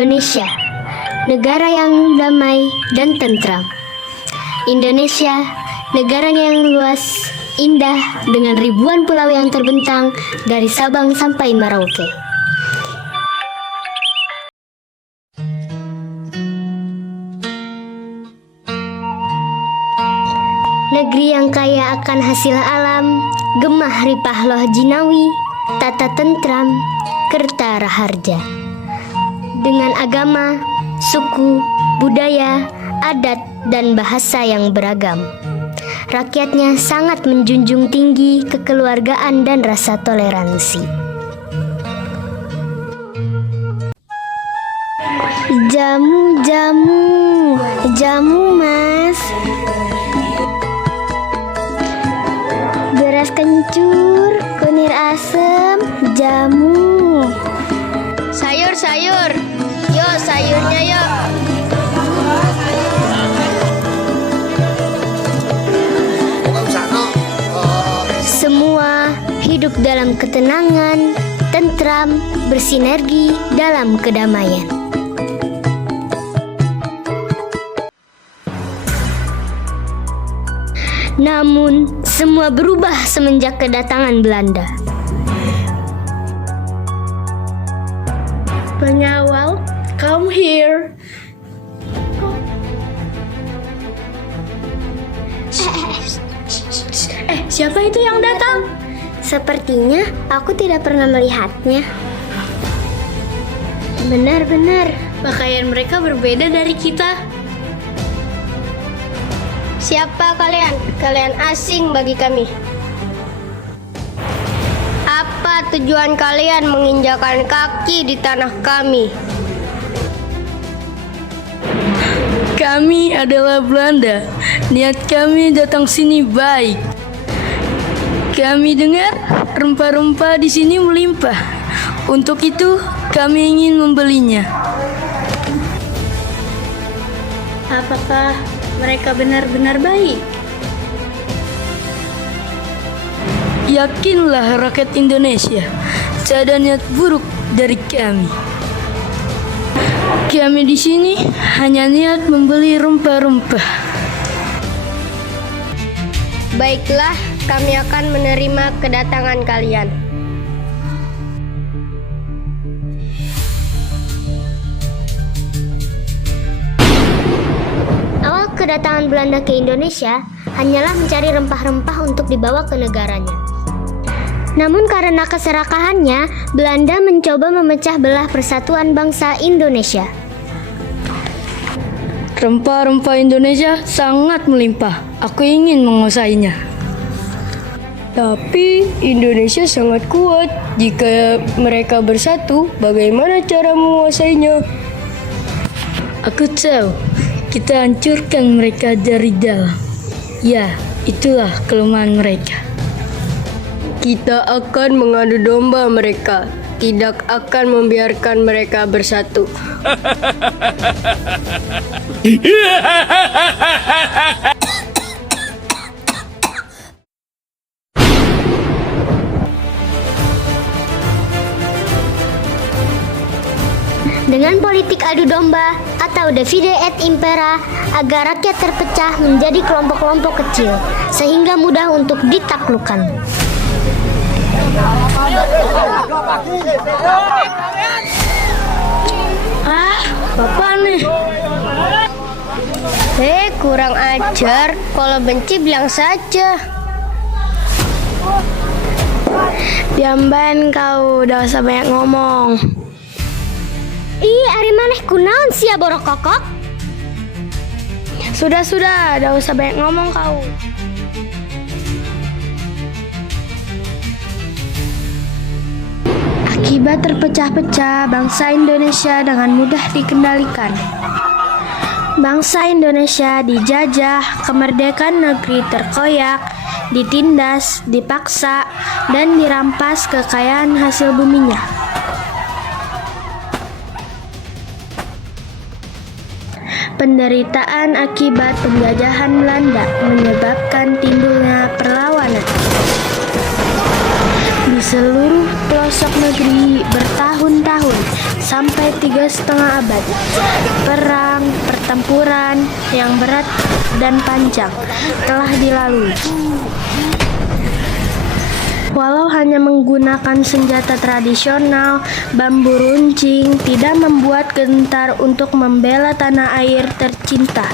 Indonesia, negara yang damai dan tentram. Indonesia, negara yang luas, indah dengan ribuan pulau yang terbentang dari Sabang sampai Merauke. Negeri yang kaya akan hasil alam, gemah ripah loh jinawi, tata tentram, kerta raharja. Dengan agama, suku, budaya, adat, dan bahasa yang beragam. Rakyatnya sangat menjunjung tinggi kekeluargaan dan rasa toleransi. Jamu mas. Beras kencur, kunir asem, jamu. Sayur. Yo, sayurnya yo. Semua hidup dalam ketenangan, tentram, bersinergi dalam kedamaian. Namun, semua berubah semenjak kedatangan Belanda. Pengawal, come here. Siapa itu yang datang? Sepertinya aku tidak pernah melihatnya. Benar-benar. Pakaian mereka berbeda dari kita. Siapa kalian? Kalian asing bagi kami. Apa tujuan kalian menginjakan kaki di tanah kami? Kami adalah Belanda. Niat kami datang sini baik. Kami dengar rempah-rempah di sini melimpah. Untuk itu, kami ingin membelinya. Apakah mereka benar-benar baik? Yakinlah rakyat Indonesia, tak ada niat buruk dari kami. Kami di sini hanya niat membeli rempah-rempah. Baiklah, kami akan menerima kedatangan kalian. Awal kedatangan Belanda ke Indonesia hanyalah mencari rempah-rempah untuk dibawa ke negaranya. Namun karena keserakahannya, Belanda mencoba memecah belah persatuan bangsa Indonesia. Rempah-rempah Indonesia sangat melimpah. Aku ingin menguasainya. Tapi Indonesia sangat kuat. Jika mereka bersatu, bagaimana cara menguasainya? Aku tahu. Kita hancurkan mereka dari dalam. Ya, itulah kelemahan mereka. Kita akan mengadu domba mereka, tidak akan membiarkan mereka bersatu. Dengan politik adu domba atau divide et impera agar rakyat terpecah menjadi kelompok-kelompok kecil sehingga mudah untuk ditaklukkan. Bapak nih. Kurang ajar. Kalau benci bilang saja. Diamban kau, udah usah banyak ngomong. Ari maneh kunaon sia borok kokok? Sudah, udah usah banyak ngomong kau. Akibat terpecah-pecah, bangsa Indonesia dengan mudah dikendalikan. Bangsa Indonesia dijajah, kemerdekaan negeri terkoyak, ditindas, dipaksa, dan dirampas kekayaan hasil buminya. Penderitaan akibat penjajahan Belanda menyebabkan timbulnya perlawanan. Di seluruh pelosok negeri bertahun-tahun sampai 3,5 abad. Perang, pertempuran yang berat dan panjang telah dilalui. Walau hanya menggunakan senjata tradisional, bambu runcing tidak membuat gentar untuk membela tanah air tercinta.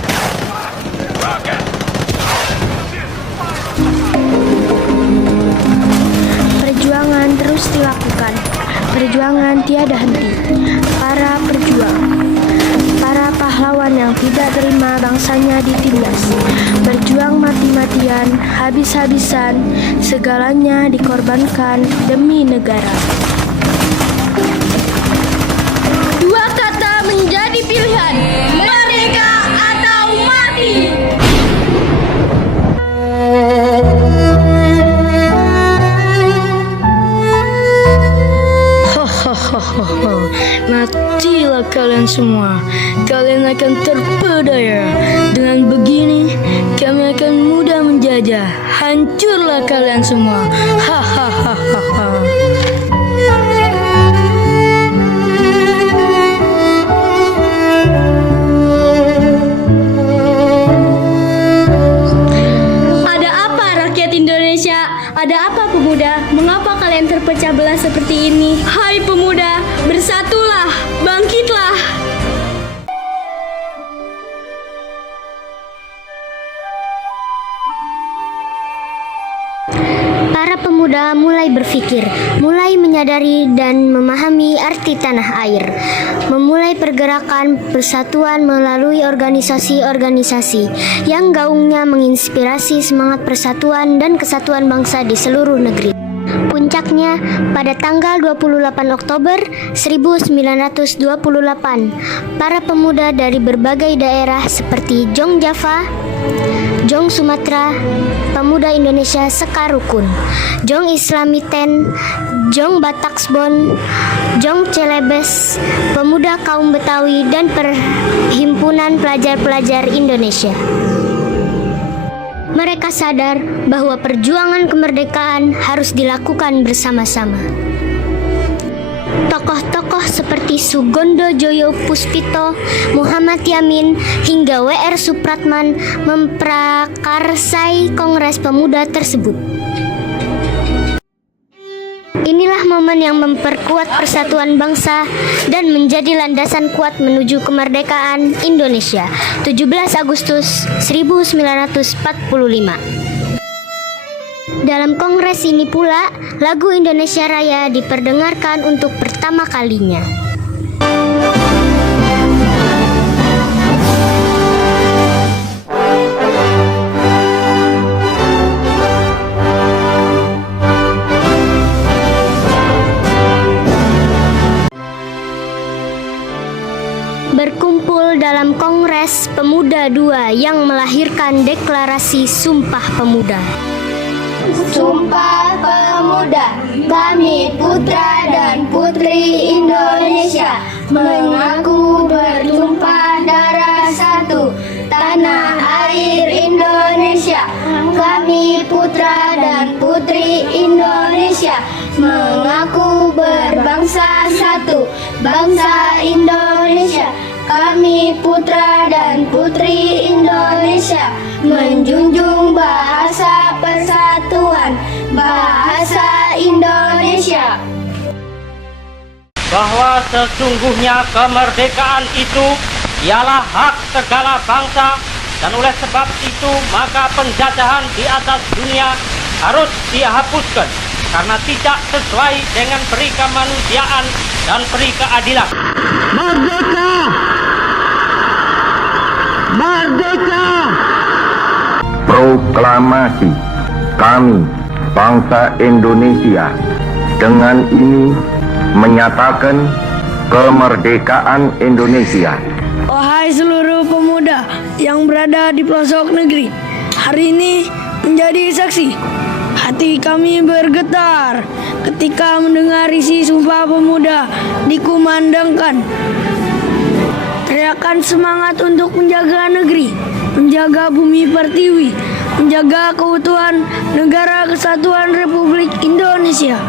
Perjuangan terus dilakukan. Perjuangan tiada henti. Para pejuang, para pahlawan yang tidak terima bangsanya ditindas, berjuang mati-matian, habis-habisan, segalanya dikorbankan demi negara. Dua kata menjadi pilihan, merdeka atau mati. Matilah kalian semua. Kalian akan terpedaya. Dengan begini, kami akan mudah menjajah. Hancurlah kalian semua. Hahaha. Ada apa rakyat Indonesia? Ada apa pemuda? Mengapa kalian terpecah belah seperti ini? Hai pemuda, bersatulah, bangkitlah. Para pemuda mulai berpikir, mulai menyadari dan memahami arti tanah air, memulai pergerakan persatuan melalui organisasi-organisasi yang gaungnya menginspirasi semangat persatuan dan kesatuan bangsa di seluruh negeri. Puncaknya pada tanggal 28 Oktober 1928, para pemuda dari berbagai daerah seperti Jong Java, Jong Sumatera, Pemuda Indonesia Sekarukun, Jong Islamiten, Jong Bataksbon, Jong Celebes, Pemuda Kaum Betawi, dan Perhimpunan Pelajar-Pelajar Indonesia. Mereka sadar bahwa perjuangan kemerdekaan harus dilakukan bersama-sama. Tokoh-tokoh seperti Sugondo Joyo Puspito, Muhammad Yamin, hingga W.R. Supratman memprakarsai Kongres Pemuda tersebut. Inilah momen yang memperkuat persatuan bangsa dan menjadi landasan kuat menuju kemerdekaan Indonesia 17 Agustus 1945. Dalam kongres ini pula, lagu Indonesia Raya diperdengarkan untuk pertama kalinya. Berkumpul dalam Kongres Pemuda II yang melahirkan Deklarasi Sumpah Pemuda. Sumpah Pemuda, kami putra dan putri Indonesia, mengaku bertumpah darah satu, tanah air Indonesia. Kami putra dan putri Indonesia, mengaku berbangsa satu, bangsa Indonesia. Kami putra dan putri Indonesia, menjunjung bahasa persatuan, bahasa Indonesia. Bahwa sesungguhnya kemerdekaan itu ialah hak segala bangsa, dan oleh sebab itu maka penjajahan di atas dunia harus dihapuskan karena tidak sesuai dengan peri kemanusiaan dan peri keadilan. Merdeka! Merdeka! Proklamasi kami, bangsa Indonesia, dengan ini menyatakan kemerdekaan Indonesia. Wahai seluruh pemuda yang berada di pelosok negeri, hari ini menjadi saksi. Hati kami bergetar ketika mendengar isi Sumpah Pemuda dikumandangkan. Teriakan semangat untuk menjaga negeri, menjaga bumi pertiwi, menjaga keutuhan Negara Kesatuan Republik Indonesia.